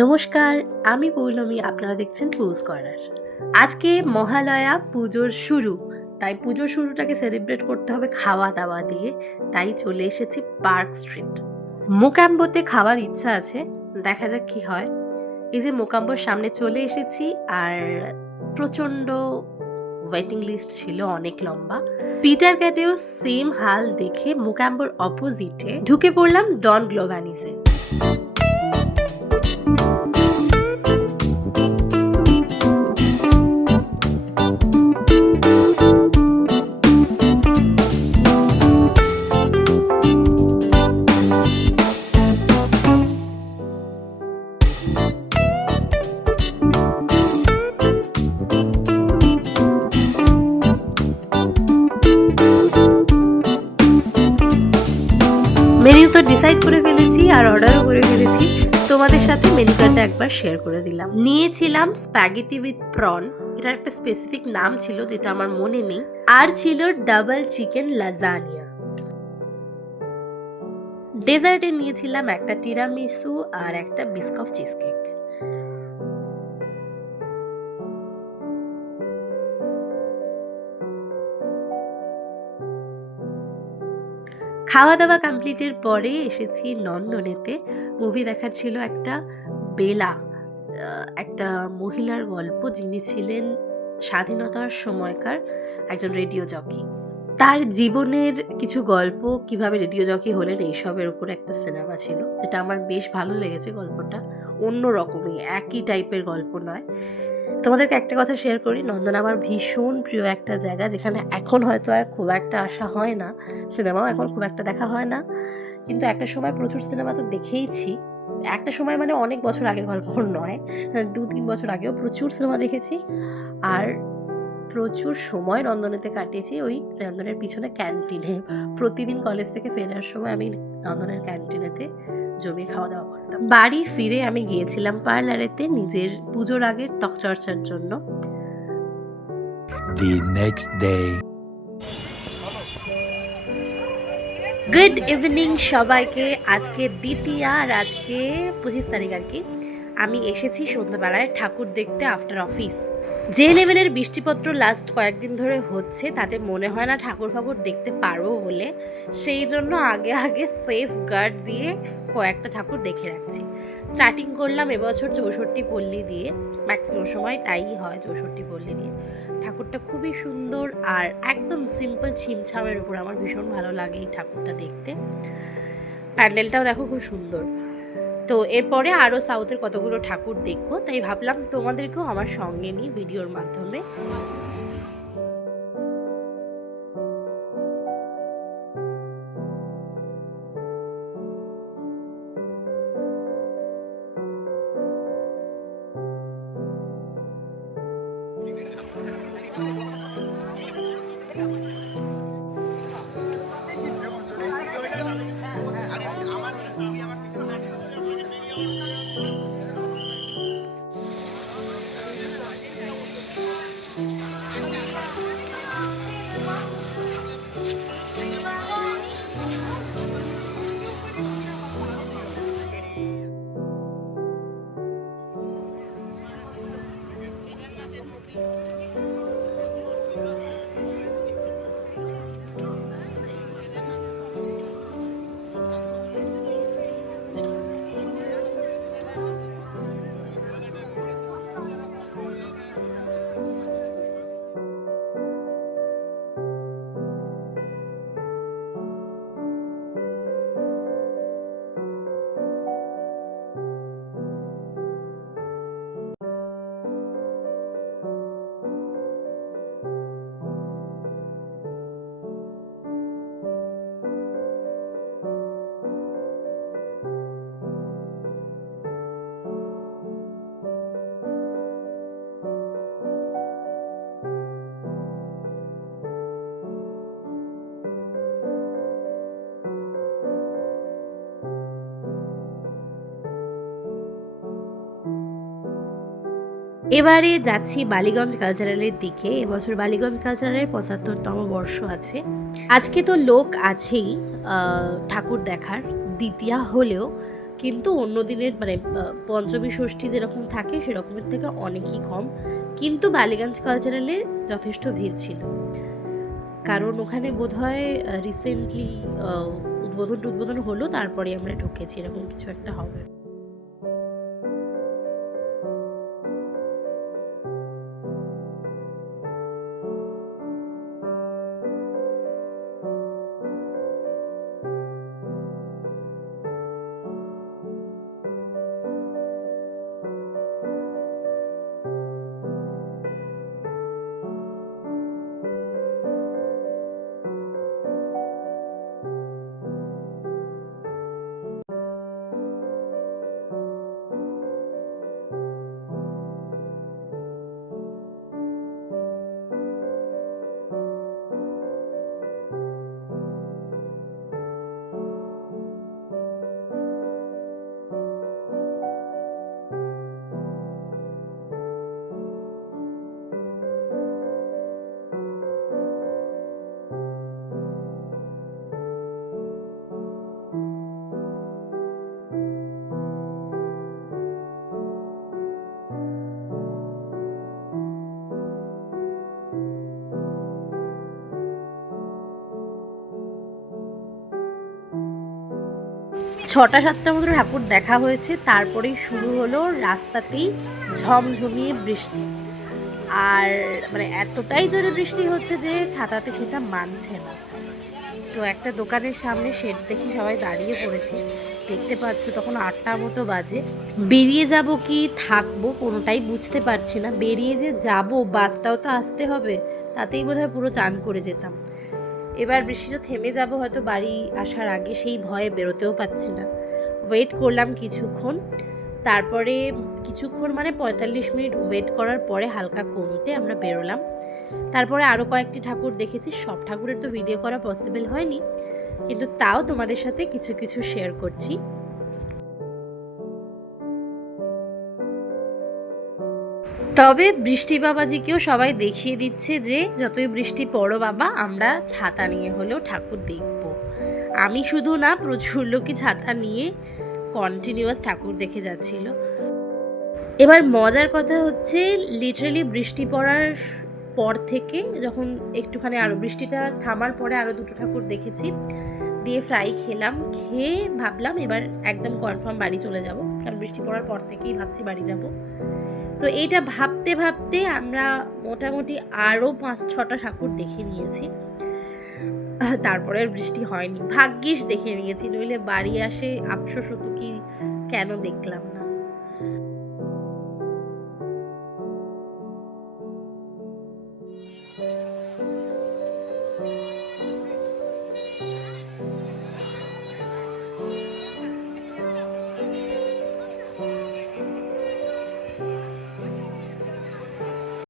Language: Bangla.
নমস্কার, আমি পৌলমী। আপনারা দেখছেন পৌজ কর্নার। আজকে মহালয়া, পুজোর শুরু। তাই পুজোর শুরুটাকে সেলিব্রেট করতে হবে খাওয়া দাওয়া দিয়ে। তাই চলে এসেছি পার্ক স্ট্রিট। মোকাম্বোতে খাওয়ার ইচ্ছা আছে, দেখা যাক কি হয়। এই যে মোকাম্বোর সামনে চলে এসেছি, আর প্রচণ্ড ওয়েটিং লিস্ট ছিল, অনেক লম্বা। পিটার ক্যাটেও সেম হাল দেখে মোকাম্বোর অপোজিটে ঢুকে পড়লাম ডন গ্লোভানিসে। মেনু তো ডিসাইড করে ফেলেছি আর অর্ডারও করে ফেলেছি। তোমাদের সাথে মেনু কার্ডটা একবার শেয়ার করে দিলাম। নিয়েছিলাম স্প্যাগেটি উইথ প্রন, এটার একটা স্পেসিফিক নাম ছিল যেটা আমার মনে নেই। আর ছিল ডাবল চিকেন লাজানিয়া। ডেজার্টে নিয়েছিলাম একটা টিরামিসু আর একটা বিস্কফ চিজ কেক। খাওয়া দাওয়া কমপ্লিটের পরে এসেছি নন্দনেতে। মুভি দেখার ছিল একটা, বেলা, একটা মহিলার গল্প, যিনি ছিলেন স্বাধীনতার সময়কার একজন রেডিও জকি। তার জীবনের কিছু গল্প, কিভাবে রেডিও জকি হলেন, এইসবের উপর একটা সিনেমা ছিল, যেটা আমার বেশ ভালো লেগেছে। গল্পটা অন্য রকমই, একই টাইপের গল্প নয়। তোমাদেরকে একটা কথা শেয়ার করি, নন্দন আমার ভীষণ প্রিয় একটা জায়গা, যেখানে এখন হয়তো আর খুব একটা আসা হয় না, সিনেমাও এখন খুব একটা দেখা হয় না, কিন্তু একটা সময় প্রচুর সিনেমা তো দেখেইছি। একটা সময় মানে অনেক বছর আগের গল্প নয়, 2-3 বছর আগেও প্রচুর সিনেমা দেখেছি। আর প্রচুর সময় নন্দনেতে কাটিয়েছি ওই নন্দনের পিছনে ক্যান্টিনে। প্রতিদিন কলেজ থেকে ফেরার সময় আমি নন্দনের ক্যান্টিনেতে জমিয়ে খাওয়া দাওয়া করতাম। বাড়ি ফিরে আমি গিয়েছিলাম পার্লারেতে নিজের পুজোর আগের ত্বকচর্চার জন্য। The next day. Good evening সবাইকে। আজকে দ্বিতীয়া, আর আজকে 25 তারিখ আর কি। আমি এসেছি সন্ধ্যাবেলায় ঠাকুর দেখতে আফটার অফিস। যে লেভেলের বৃষ্টিপত্র লাস্ট কয়েকদিন ধরে হচ্ছে, তাতে মনে হয় না ঠাকুর ফাকুর দেখতে পারবো বলে। সেই জন্য আগে আগে সেফ গার্ড দিয়ে কয়েকটা ঠাকুর দেখে রাখছি। স্টার্টিং করলাম এবছর 64 পল্লী দিয়ে, ম্যাক্সিমাম সময় তাই হয় 64 পল্লী দিয়ে। ঠাকুরটা খুবই সুন্দর আর একদম সিম্পল ছিমছামের উপর। আমার ভীষণ ভালো লাগে এই ঠাকুরটা দেখতে। প্যান্ডেলটাও দেখো খুব সুন্দর। তো এরপরে আরও সাউথের কতগুলো ঠাকুর দেখবো, তাই ভাবলাম তোমাদেরকেও আমার সঙ্গে নিই ভিডিওর মাধ্যমে। এবারে যাচ্ছি বালিগঞ্জ কালচারালের দিকে। এবছর বালিগঞ্জ কালচারালের 75তম বর্ষ আছে। আজকে তো লোক আছেই ঠাকুর দেখার, দ্বিতীয়া হলেও কিন্তু অন্য দিনের মানে পঞ্চমী ষষ্ঠী যেরকম থাকে সেরকমের থেকে অনেকই কম। কিন্তু বালিগঞ্জ কালচারালে যথেষ্ট ভিড় ছিল, কারণ ওখানে বোধহয় রিসেন্টলি উদ্বোধন হলো, তারপরে আমরা ঢুকেছি, এরকম কিছু একটা হবে। ছটা সাতটার মতো ঠাকুর দেখা হয়েছে, তারপরেই শুরু হলো রাস্তাতেই ঝমঝমিয়ে বৃষ্টি। আর মানে এতটাই জোরে বৃষ্টি হচ্ছে যে ছাতাতে সেটা মানছে না। তো একটা দোকানের সামনে শেড দেখি সবাই দাঁড়িয়ে পড়েছে, দেখতে পাচ্ছ তখন 8টা মতো বাজে। বেরিয়ে যাব কি থাকবো কোনোটাই বুঝতে পারছি না। বেরিয়ে যে যাব, বাসটাও তো আসতে হবে, তাতেই বোধহয় পুরো চান করে যেতাম। এবার বৃষ্টিটা থেমে যাব হয়তো বাড়ি আসার আগে, সেই ভয়ে বেরোতেও পাচ্ছি না। ওয়েট করলাম কিছুক্ষণ, তারপরে কিছুক্ষণ মানে 45 মিনিট ওয়েট করার পরে হালকা কমতে আমরা বেরোলাম। তারপরে আরও কয়েকটি ঠাকুর দেখেছি, সব ঠাকুরের তো ভিডিও করা পসিবল হয়নি, কিন্তু তাও তোমাদের সাথে কিছু কিছু শেয়ার করছি। তবে বৃষ্টি বাবাজিকেও সবাই দেখিয়ে দিচ্ছে যে যতই বৃষ্টি পড়ো বাবা, আমরা ছাতা নিয়ে হলেও ঠাকুর দেখব। আমি শুধু না, প্রচুর লোকই ছাতা নিয়ে কন্টিনিউয়াস ঠাকুর দেখে যাচ্ছিল। এবার মজার কথা হচ্ছে, লিটারালি বৃষ্টি পড়ার পর থেকে যখন একটুখানি আরও বৃষ্টিটা থামার পরে আরও দুটো ঠাকুর দেখেছি, দিয়ে ফ্রাই খেলাম, খেয়ে ভাবলাম এবার একদম কনফার্ম বাড়ি চলে যাব, কারণ বৃষ্টি পড়ার পর থেকেই ভাবছি বাড়ি যাব। তো এইটা ভাবতে ভাবতে আমরা মোটামুটি আরও 5-6টা ঠাকুর দেখে নিয়েছি। তারপরে আর বৃষ্টি হয়নি, ভাগ্যিস দেখে নিয়েছি, নইলে বাড়ি আসে আফসোস হতো কি কেন দেখলাম।